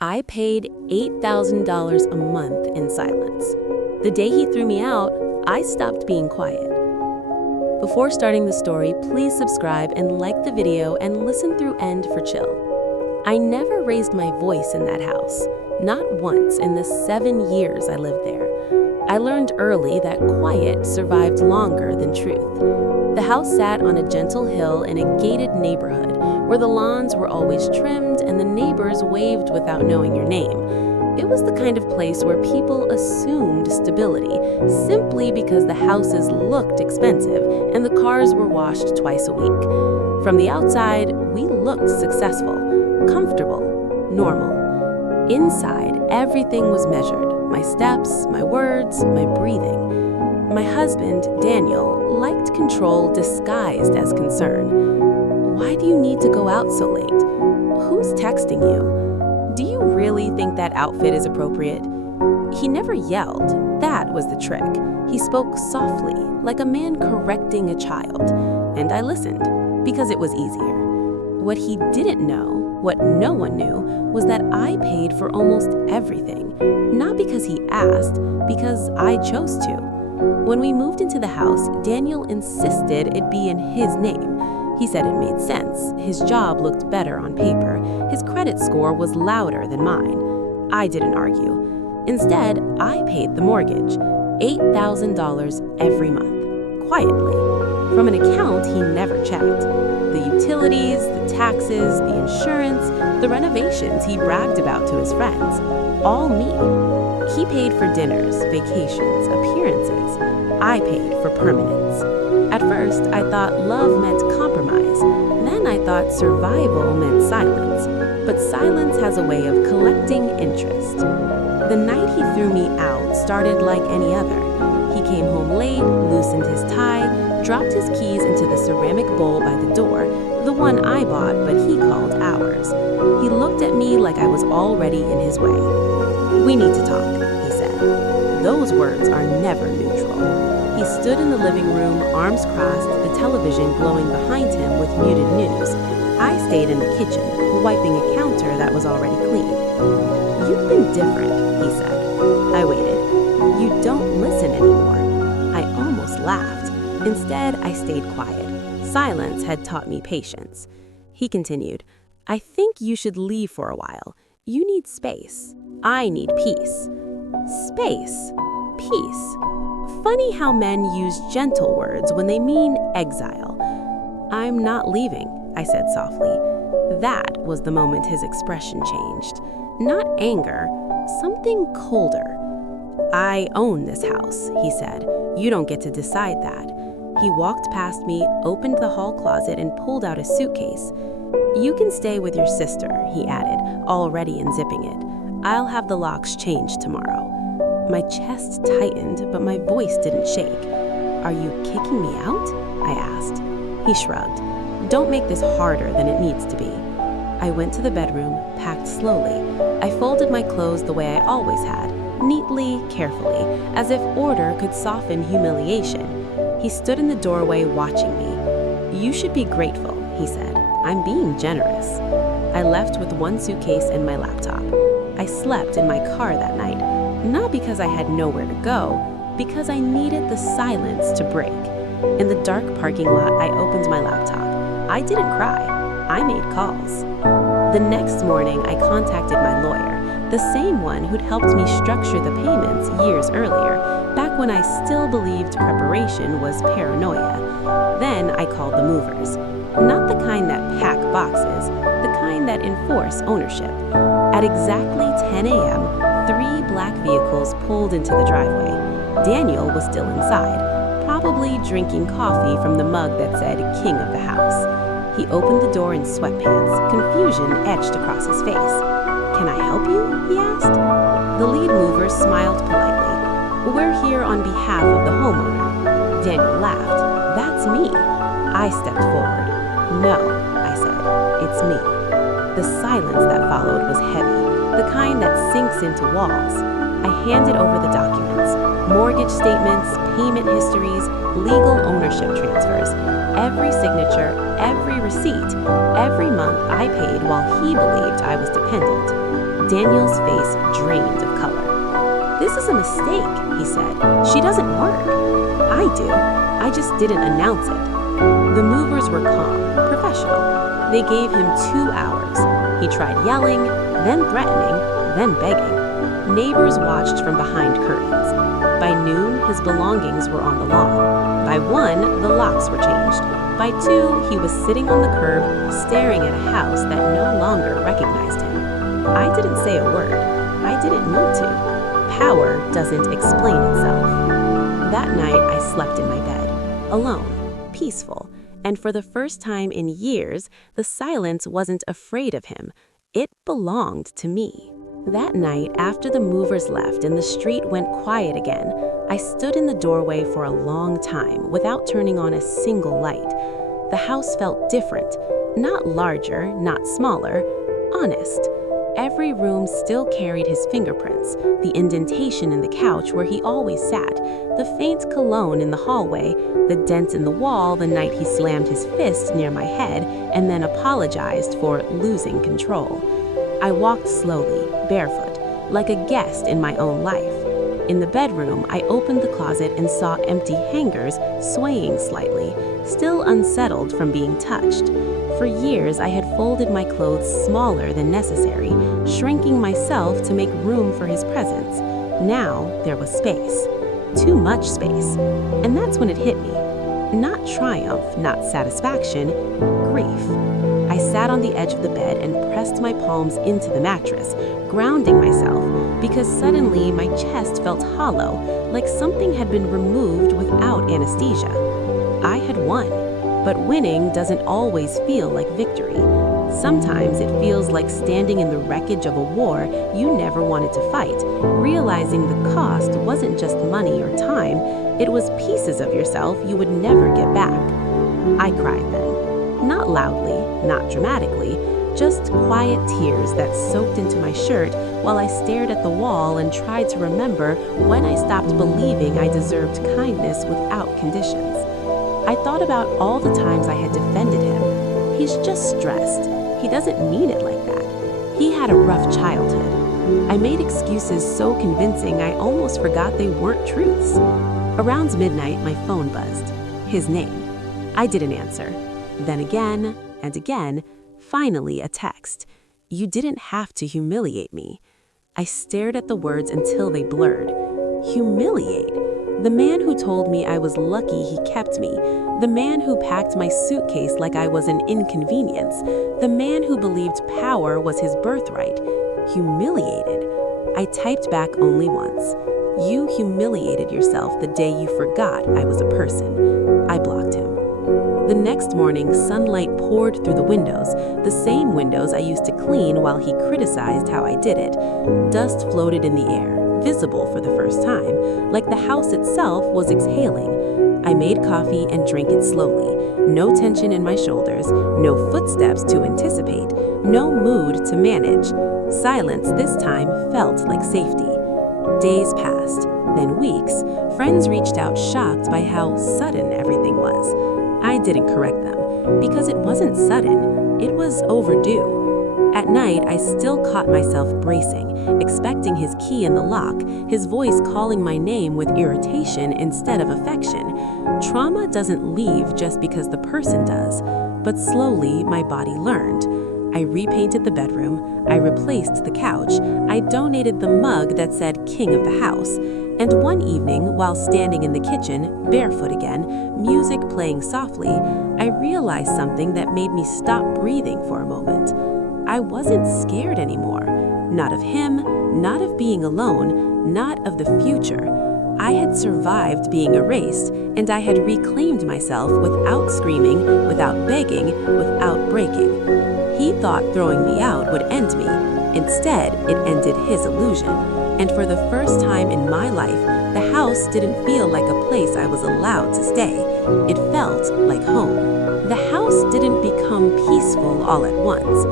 I paid $8,000 a month in silence. The day he threw me out, I stopped being quiet. Before starting the story, please subscribe and like the video and listen through end for chill. I never raised my voice in that house, not once in the 7 years I lived there. I learned early that quiet survived longer than truth. The house sat on a gentle hill in a gated neighborhood where the lawns were always trimmed and the neighbors waved without knowing your name. It was the kind of place where people assumed stability simply because the houses looked expensive and the cars were washed twice a week. From the outside, we looked successful, comfortable, normal. Inside, everything was measured. My steps, my words, my breathing. My husband, Daniel, liked control disguised as concern. Why do you need to go out so late? Who's texting you? Do you really think that outfit is appropriate? He never yelled. That was the trick. He spoke softly, like a man correcting a child. And I listened, because it was easier. What he didn't know, what no one knew, was that I paid for almost everything. Not because he asked, because I chose to. When we moved into the house, Daniel insisted it be in his name. He said it made sense. His job looked better on paper. His credit score was louder than mine. I didn't argue. Instead, I paid the mortgage, $8,000 every month, quietly, from an account he never checked. The utilities, the taxes, the insurance, the renovations he bragged about to his friends, all me. He paid for dinners, vacations, appearances. I paid for permanence. At first, I thought love meant compromise. Then I thought survival meant silence. But silence has a way of collecting interest. The night he threw me out started like any other. He came home late, loosened his tie, dropped his keys into the ceramic bowl by the door, the one I bought but he called ours. He looked at me like I was already in his way. "We need to talk," he said. Those words are never neutral. He stood in the living room, arms crossed, the television glowing behind him with muted news. I stayed in the kitchen, wiping a counter that was already clean. "You've been different," he said. I waited. "You don't listen anymore." I almost laughed. Instead, I stayed quiet. Silence had taught me patience. He continued, "I think you should leave for a while. You need space. I need peace." Space. Peace. Funny how men use gentle words when they mean exile. "I'm not leaving," I said softly. That was the moment his expression changed. Not anger, something colder. "I own this house," he said. "You don't get to decide that." He walked past me, opened the hall closet, and pulled out a suitcase. "You can stay with your sister," he added, already unzipping it. "I'll have the locks changed tomorrow." My chest tightened, but my voice didn't shake. "Are you kicking me out?" I asked. He shrugged. "Don't make this harder than it needs to be." I went to the bedroom, packed slowly. I folded my clothes the way I always had, neatly, carefully, as if order could soften humiliation. He stood in the doorway watching me. "You should be grateful," he said. "I'm being generous." I left with one suitcase and my laptop. I slept in my car that night, not because I had nowhere to go, because I needed the silence to break. In the dark parking lot, I opened my laptop. I didn't cry. I made calls. The next morning, I contacted my lawyer, the same one who'd helped me structure the payments years earlier, back when I still believed preparation was paranoia. Then I called the movers. Not the kind that pack boxes, the kind that enforce ownership. At exactly 10 a.m., 3 black vehicles pulled into the driveway. Daniel was still inside, probably drinking coffee from the mug that said King of the House. He opened the door in sweatpants, confusion etched across his face. "Can I help you?" he asked. The lead mover smiled politely. "We're here on behalf of the homeowner." Daniel laughed. "That's me." I stepped forward. "No," I said, "it's me." The silence that followed was heavy, the kind that sinks into walls. I handed over the documents, mortgage statements, payment histories, legal ownership transfers. Every signature, every receipt, every month I paid while he believed I was dependent. Daniel's face drained of color. "This is a mistake," he said. "She doesn't work." "I do. I just didn't announce it." The movers were calm, professional. They gave him 2 hours. He tried yelling, then threatening, then begging. Neighbors watched from behind curtains. By noon, his belongings were on the lawn. By 1, the locks were changed. By 2, he was sitting on the curb, staring at a house that no longer recognized him. I didn't say a word. I didn't need to. Power doesn't explain itself. That night, I slept in my bed, alone, peaceful, and for the first time in years, the silence wasn't afraid of him. It belonged to me. That night, after the movers left and the street went quiet again, I stood in the doorway for a long time without turning on a single light. The house felt different. Not larger, not smaller, honest. Every room still carried his fingerprints, the indentation in the couch where he always sat, the faint cologne in the hallway, the dent in the wall the night he slammed his fist near my head and then apologized for losing control. I walked slowly, barefoot, like a guest in my own life. In the bedroom, I opened the closet and saw empty hangers swaying slightly, still unsettled from being touched. For years, I had folded my clothes smaller than necessary, shrinking myself to make room for his presence. Now, there was space. Too much space. And that's when it hit me. Not triumph, not satisfaction, grief. I sat on the edge of the bed and pressed my palms into the mattress, grounding myself, because suddenly my chest felt hollow, like something had been removed without anesthesia. I had won, but winning doesn't always feel like victory. Sometimes it feels like standing in the wreckage of a war you never wanted to fight, realizing the cost wasn't just money or time, it was pieces of yourself you would never get back. I cried then. Not loudly, not dramatically, just quiet tears that soaked into my shirt while I stared at the wall and tried to remember when I stopped believing I deserved kindness without conditions. I thought about all the times I had defended him. He's just stressed. He doesn't mean it like that. He had a rough childhood. I made excuses so convincing I almost forgot they weren't truths. Around midnight, my phone buzzed. His name. I didn't answer. Then again and again, finally a text. "You didn't have to humiliate me." I stared at the words until they blurred. Humiliate? The man who told me I was lucky he kept me. The man who packed my suitcase like I was an inconvenience. The man who believed power was his birthright. Humiliated. I typed back only once. "You humiliated yourself the day you forgot I was a person." I blocked him. The next morning, sunlight poured through the windows, the same windows I used to clean while he criticized how I did it. Dust floated in the air, visible for the first time, like the house itself was exhaling. I made coffee and drank it slowly. No tension in my shoulders, no footsteps to anticipate, no mood to manage. Silence this time felt like safety. Days passed, then weeks. Friends reached out shocked by how sudden everything was. I didn't correct them, because it wasn't sudden, it was overdue. At night, I still caught myself bracing, expecting his key in the lock, his voice calling my name with irritation instead of affection. Trauma doesn't leave just because the person does, but slowly my body learned. I repainted the bedroom, I replaced the couch, I donated the mug that said King of the House, and one evening, while standing in the kitchen, barefoot again, music playing softly, I realized something that made me stop breathing for a moment. I wasn't scared anymore. Not of him, not of being alone, not of the future. I had survived being erased, and I had reclaimed myself without screaming, without begging, without breaking. He thought throwing me out would end me. Instead, it ended his illusion. And for the first time in my life, the house didn't feel like a place I was allowed to stay. It felt like home. The house didn't become peaceful all at once.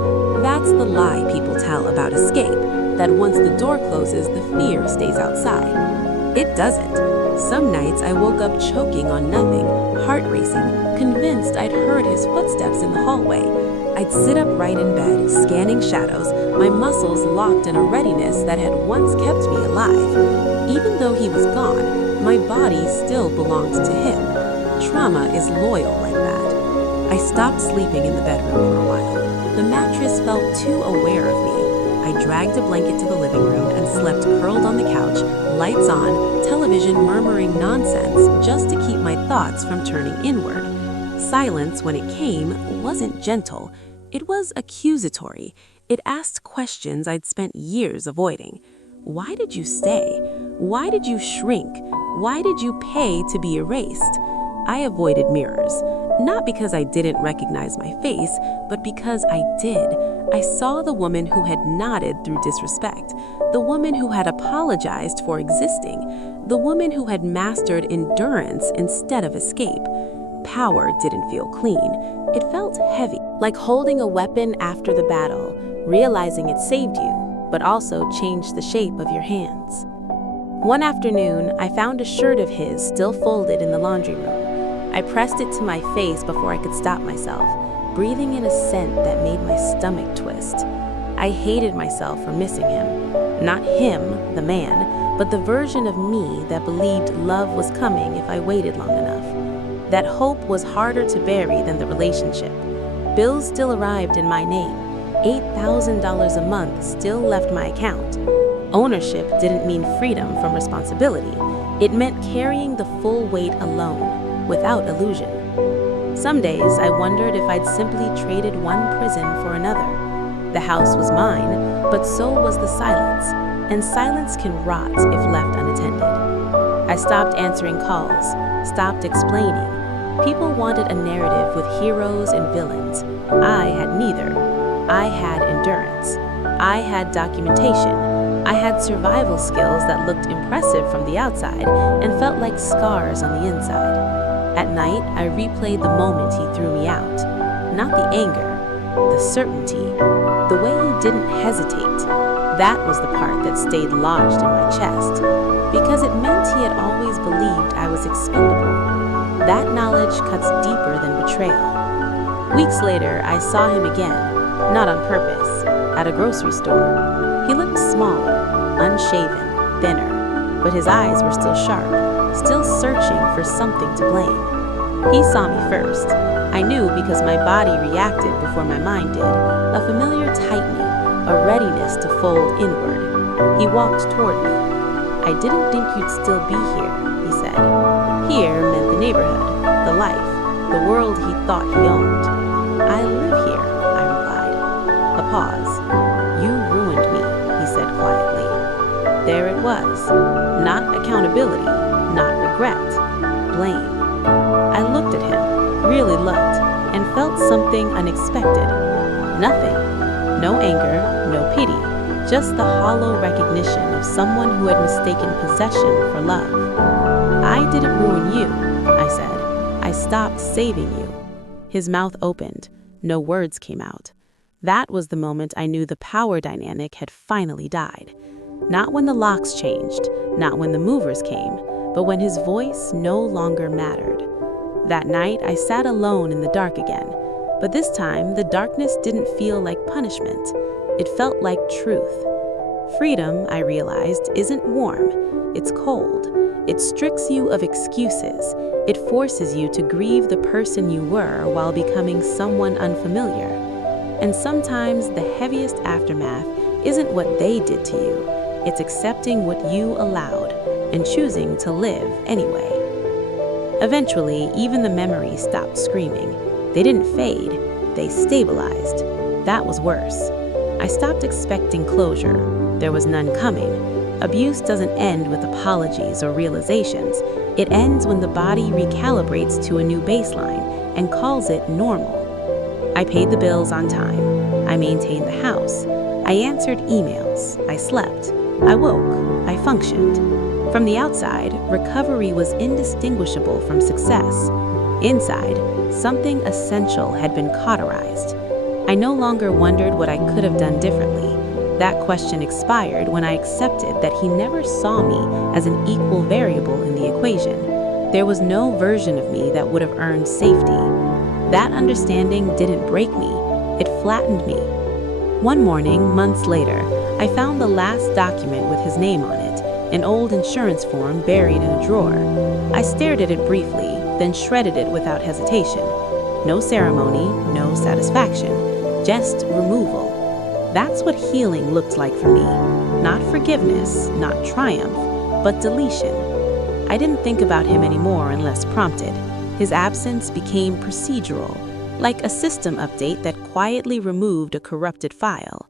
That's the lie people tell about escape, that once the door closes, the fear stays outside. It doesn't. Some nights I woke up choking on nothing, heart racing, convinced I'd heard his footsteps in the hallway. I'd sit upright in bed, scanning shadows, my muscles locked in a readiness that had once kept me alive. Even though he was gone, my body still belonged to him. Trauma is loyal like that. I stopped sleeping in the bedroom for a while. The mattress felt too aware of me. I dragged a blanket to the living room and slept curled on the couch, lights on, television murmuring nonsense just to keep my thoughts from turning inward. Silence, when it came, wasn't gentle. It was accusatory. It asked questions I'd spent years avoiding. Why did you stay? Why did you shrink? Why did you pay to be erased? I avoided mirrors, not because I didn't recognize my face, but because I did. I saw the woman who had nodded through disrespect, the woman who had apologized for existing, the woman who had mastered endurance instead of escape. Power didn't feel clean. It felt heavy, like holding a weapon after the battle, realizing it saved you, but also changed the shape of your hands. One afternoon, I found a shirt of his still folded in the laundry room. I pressed it to my face before I could stop myself, breathing in a scent that made my stomach twist. I hated myself for missing him. Not him, the man, but the version of me that believed love was coming if I waited long enough. That hope was harder to bury than the relationship. Bills still arrived in my name. $8,000 a month still left my account. Ownership didn't mean freedom from responsibility. It meant carrying the full weight alone, without illusion. Some days I wondered if I'd simply traded one prison for another. The house was mine, but so was the silence, and silence can rot if left unattended. I stopped answering calls, stopped explaining. People wanted a narrative with heroes and villains. I had neither. I had endurance. I had documentation. I had survival skills that looked impressive from the outside and felt like scars on the inside. At night, I replayed the moment he threw me out. Not the anger, the certainty, the way he didn't hesitate. That was the part that stayed lodged in my chest, because it meant he had always believed I was expendable. That knowledge cuts deeper than betrayal. Weeks later, I saw him again, not on purpose, at a grocery store. He looked smaller, unshaven, thinner, but his eyes were still sharp, still searching for something to blame. He saw me first. I knew because my body reacted before my mind did, a familiar tightening, a readiness to fold inward. He walked toward me. "I didn't think you'd still be here," he said. Here meant the neighborhood, the life, the world he thought he owned. "I live here," I replied. A pause. "You ruined me," he said quietly. There it was. Not accountability, not regret, blame. I looked at him, really looked, and felt something unexpected. Nothing. No anger, no pity, just the hollow recognition of someone who had mistaken possession for love. "I didn't ruin you," I said. "I stopped saving you." His mouth opened. No words came out. That was the moment I knew the power dynamic had finally died. Not when the locks changed, not when the movers came, but when his voice no longer mattered. That night, I sat alone in the dark again, but this time the darkness didn't feel like punishment. It felt like truth. Freedom, I realized, isn't warm. It's cold. It strips you of excuses. It forces you to grieve the person you were while becoming someone unfamiliar. And sometimes the heaviest aftermath isn't what they did to you. It's accepting what you allowed and choosing to live anyway. Eventually, even the memories stopped screaming. They didn't fade, they stabilized. That was worse. I stopped expecting closure. There was none coming. Abuse doesn't end with apologies or realizations. It ends when the body recalibrates to a new baseline and calls it normal. I paid the bills on time. I maintained the house. I answered emails. I slept. I woke. I functioned. From the outside, recovery was indistinguishable from success. Inside, something essential had been cauterized. I no longer wondered what I could have done differently. That question expired when I accepted that he never saw me as an equal variable in the equation. There was no version of me that would have earned safety. That understanding didn't break me. It flattened me. One morning, months later, I found the last document with his name on it, an old insurance form buried in a drawer. I stared at it briefly, then shredded it without hesitation. No ceremony, no satisfaction, just removal. That's what healing looked like for me. Not forgiveness, not triumph, but deletion. I didn't think about him anymore unless prompted. His absence became procedural, like a system update that quietly removed a corrupted file.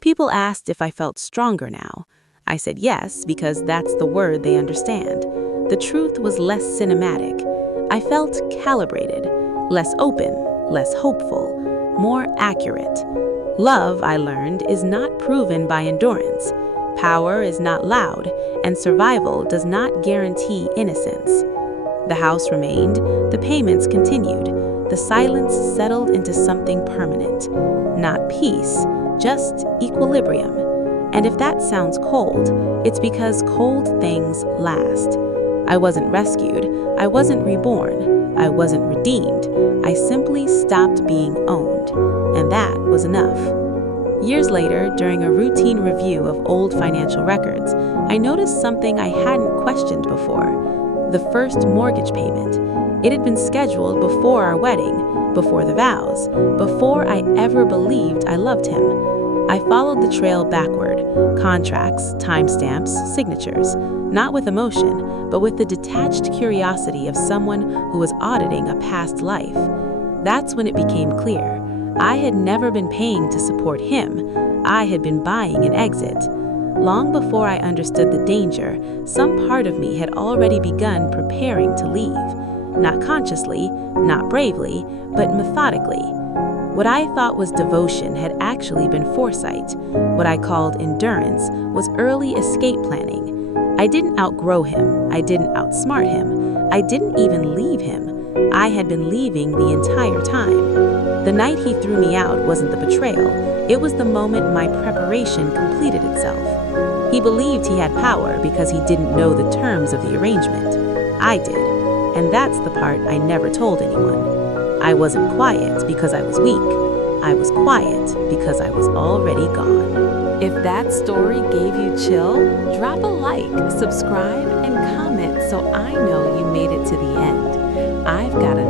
People asked if I felt stronger now. I said yes, because that's the word they understand. The truth was less cinematic. I felt calibrated, less open, less hopeful, more accurate. Love, I learned, is not proven by endurance. Power is not loud, and survival does not guarantee innocence. The house remained, the payments continued, the silence settled into something permanent. Not peace, just equilibrium. And if that sounds cold, it's because cold things last. I wasn't rescued, I wasn't reborn, I wasn't redeemed. I simply stopped being owned, and that was enough. Years later, during a routine review of old financial records, I noticed something I hadn't questioned before: the first mortgage payment. It had been scheduled before our wedding, before the vows, before I ever believed I loved him. I followed the trail backward: contracts, timestamps, signatures, not with emotion, but with the detached curiosity of someone who was auditing a past life. That's when it became clear. I had never been paying to support him. I had been buying an exit. Long before I understood the danger, some part of me had already begun preparing to leave. Not consciously, not bravely, but methodically. What I thought was devotion had actually been foresight. What I called endurance was early escape planning. I didn't outgrow him. I didn't outsmart him. I didn't even leave him. I had been leaving the entire time. The night he threw me out wasn't the betrayal. It was the moment my preparation completed itself. He believed he had power because he didn't know the terms of the arrangement. I did, and that's the part I never told anyone. I wasn't quiet because I was weak. I was quiet because I was already gone. If that story gave you chill, drop a like, subscribe, and comment so I know you made it to the end. I've got a